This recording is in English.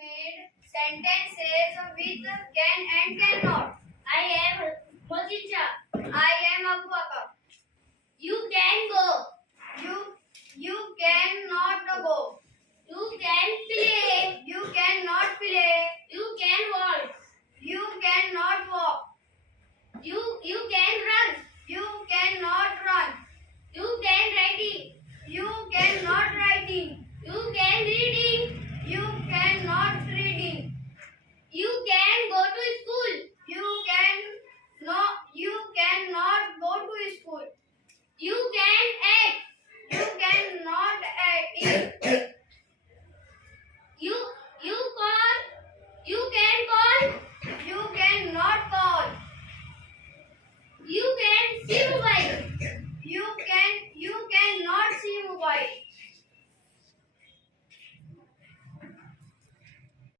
made sentences with can and cannot. I am Mozinja. I am Abu Bakar. You can go. You can